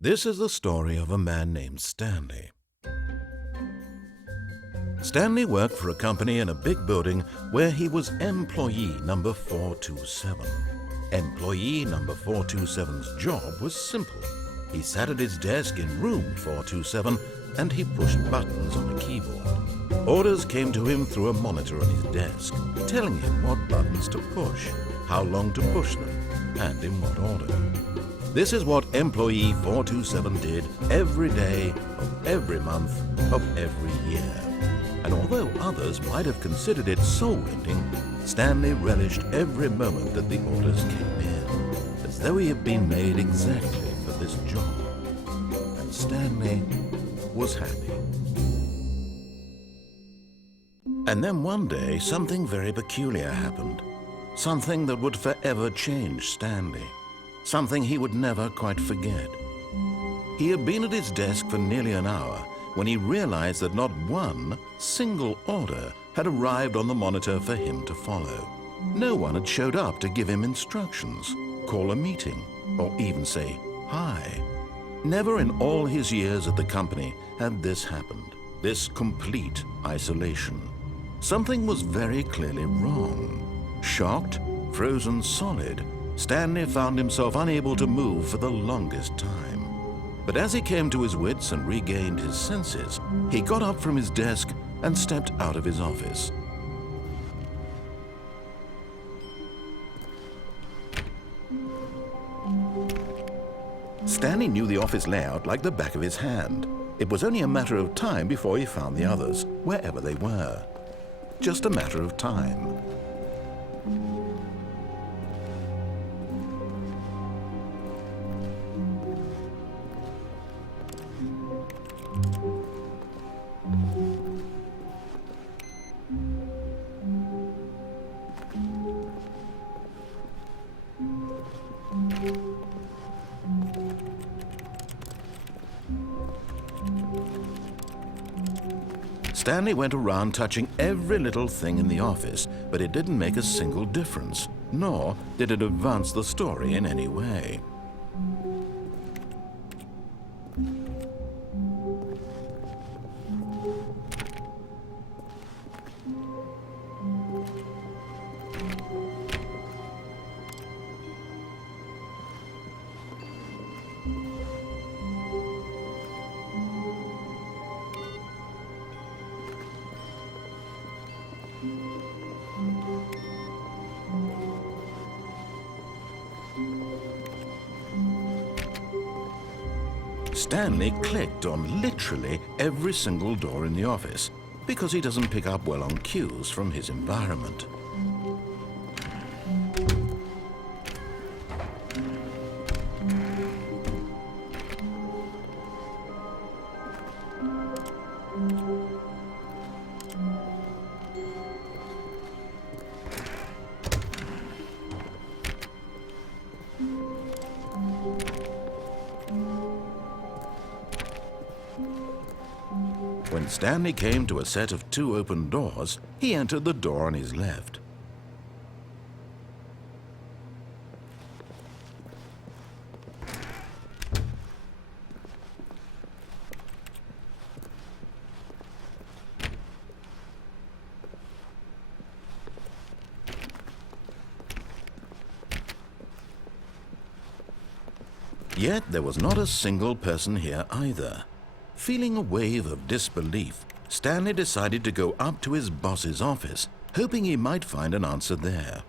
This is the story of a man named Stanley. Stanley worked for a company in a big building where he was employee number 427. Employee number 427's job was simple. He sat at his desk in room 427 and he pushed buttons on a keyboard. Orders came to him through a monitor on his desk, telling him what buttons to push, how long to push them, and in what order. This is what employee 427 did every day of every month of every year. And although others might have considered it soul-rending, Stanley relished every moment that the orders came in, as though he had been made exactly for this job. And Stanley was happy. And then one day, something very peculiar happened. Something that would forever change Stanley. Something he would never quite forget. He had been at his desk for nearly an hour when he realized that not one single order had arrived on the monitor for him to follow. No one had showed up to give him instructions, call a meeting, or even say hi. Never in all his years at the company had this happened, this complete isolation. Something was very clearly wrong. Shocked, frozen solid, Stanley found himself unable to move for the longest time. But as he came to his wits and regained his senses, he got up from his desk and stepped out of his office. Stanley knew the office layout like the back of his hand. It was only a matter of time before he found the others, wherever they were. Just a matter of time. Stanley went around touching every little thing in the office, but it didn't make a single difference, nor did it advance the story in any way. Stanley clicked on literally every single door in the office because he doesn't pick up well on cues from his environment. When Stanley came to a set of 2 open doors, he entered the door on his left. Yet there was not a single person here either. Feeling a wave of disbelief, Stanley decided to go up to his boss's office, hoping he might find an answer there.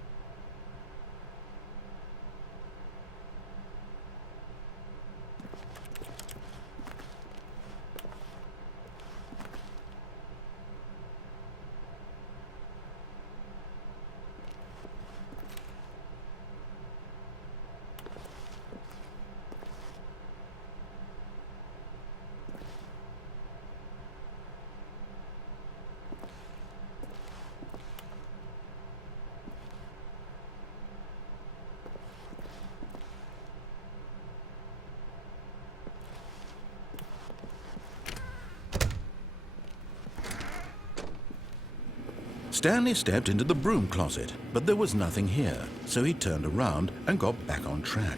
Stanley stepped into the broom closet, but there was nothing here, so he turned around and got back on track.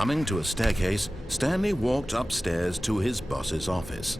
Coming to a staircase, Stanley walked upstairs to his boss's office.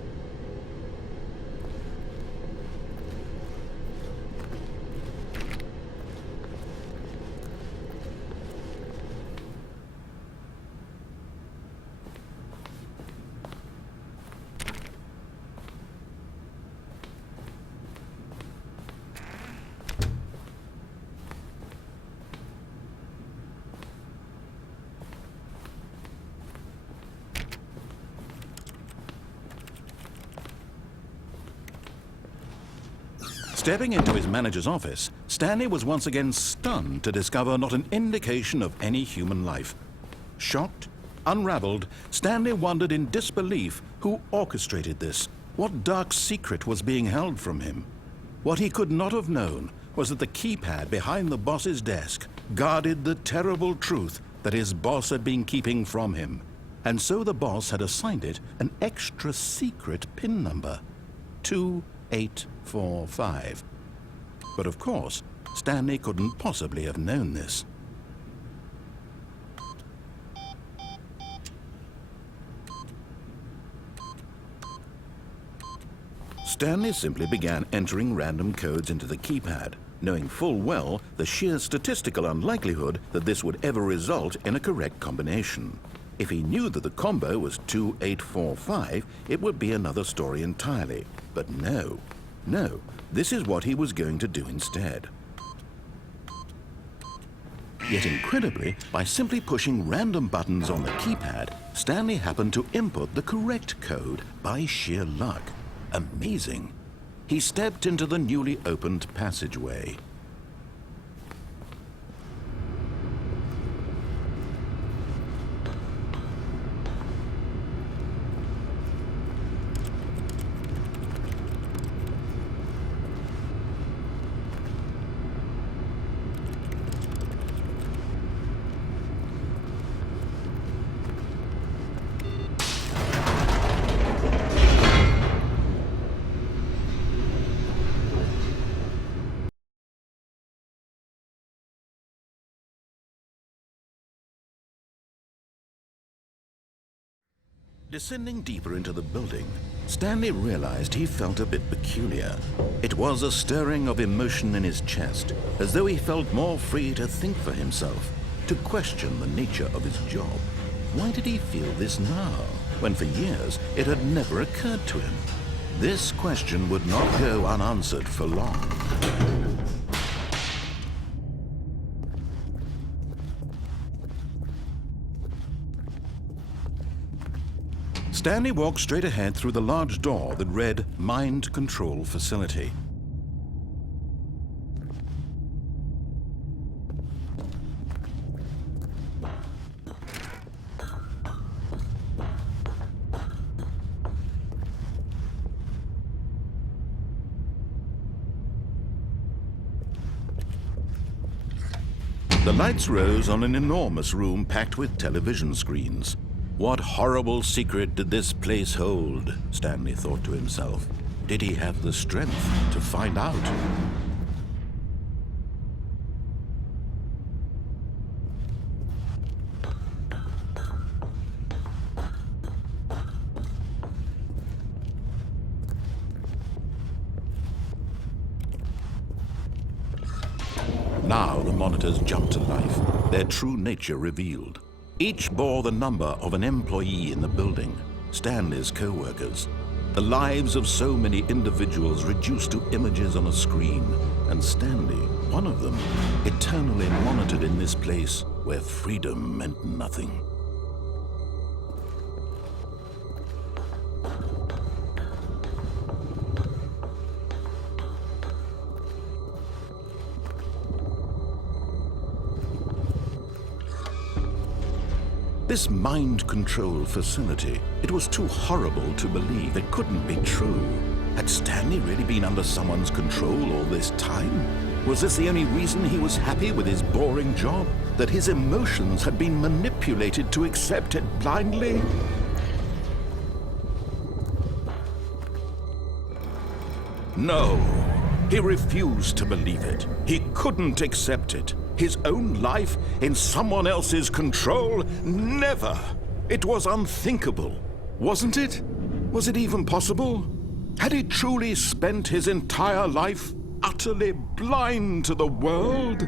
Stepping into his manager's office, Stanley was once again stunned to discover not an indication of any human life. Shocked, unraveled, Stanley wondered in disbelief who orchestrated this, what dark secret was being held from him. What he could not have known was that the keypad behind the boss's desk guarded the terrible truth that his boss had been keeping from him. And so the boss had assigned it an extra secret PIN number, 2845. But of course, Stanley couldn't possibly have known this. Stanley simply began entering random codes into the keypad, knowing full well the sheer statistical unlikelihood that this would ever result in a correct combination. If he knew that the combo was 2845, it would be another story entirely. But no, this is what he was going to do instead. Yet incredibly, by simply pushing random buttons on the keypad, Stanley happened to input the correct code by sheer luck. Amazing. He stepped into the newly opened passageway. Descending deeper into the building, Stanley realized he felt a bit peculiar. It was a stirring of emotion in his chest, as though he felt more free to think for himself, to question the nature of his job. Why did he feel this now, when for years it had never occurred to him? This question would not go unanswered for long. Stanley walked straight ahead through the large door that read Mind Control Facility. The lights rose on an enormous room packed with television screens. What horrible secret did this place hold? Stanley thought to himself. Did he have the strength to find out? Now the monitors jumped to life, their true nature revealed. Each bore the number of an employee in the building, Stanley's co-workers. The lives of so many individuals reduced to images on a screen, and Stanley, one of them, eternally monitored in this place where freedom meant nothing. This mind control facility, it was too horrible to believe. It couldn't be true. Had Stanley really been under someone's control all this time? Was this the only reason he was happy with his boring job? That his emotions had been manipulated to accept it blindly? No, he refused to believe it. He couldn't accept it. His own life in someone else's control? Never! It was unthinkable, wasn't it? Was it even possible? Had he truly spent his entire life utterly blind to the world?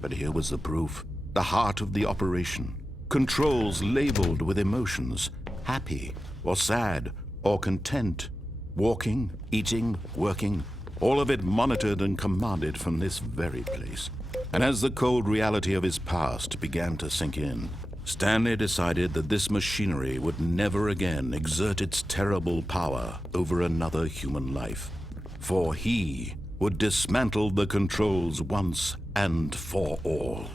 But here was the proof. The heart of the operation. Controls labeled with emotions. Happy, or sad, or content. Walking, eating, working. All of it monitored and commanded from this very place. And as the cold reality of his past began to sink in, Stanley decided that this machinery would never again exert its terrible power over another human life. For he would dismantle the controls once and for all.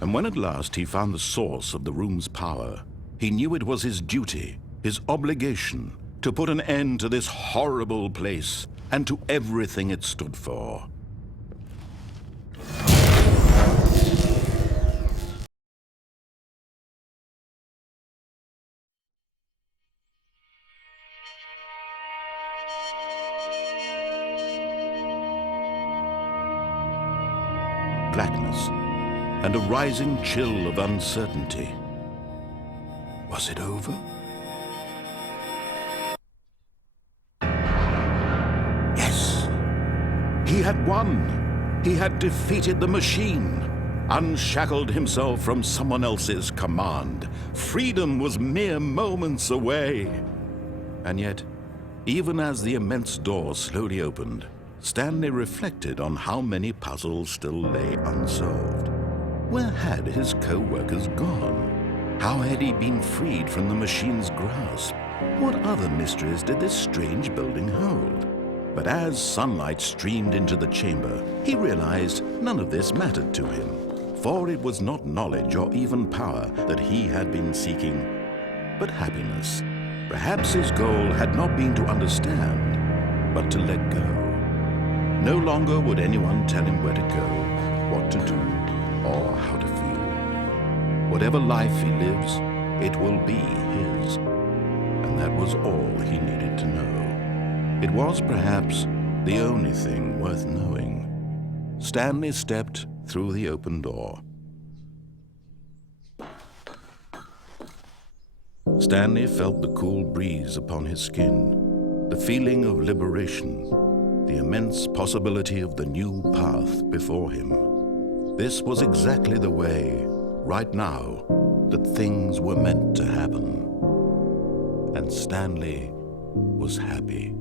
And when at last he found the source of the room's power, he knew it was his duty, his obligation, to put an end to this horrible place and to everything it stood for. Blackness and a rising chill of uncertainty. Was it over? Yes! He had won! He had defeated the machine, unshackled himself from someone else's command. Freedom was mere moments away. And yet, even as the immense door slowly opened, Stanley reflected on how many puzzles still lay unsolved. Where had his co-workers gone? How had he been freed from the machine's grasp? What other mysteries did this strange building hold? But as sunlight streamed into the chamber, he realized none of this mattered to him, for it was not knowledge or even power that he had been seeking, but happiness. Perhaps his goal had not been to understand, but to let go. No longer would anyone tell him where to go, what to do, or how to feel. Whatever life he lives, it will be his. And that was all he needed to know. It was perhaps the only thing worth knowing. Stanley stepped through the open door. Stanley felt the cool breeze upon his skin, the feeling of liberation, the immense possibility of the new path before him. This was exactly the way, right now, that things were meant to happen. And Stanley was happy.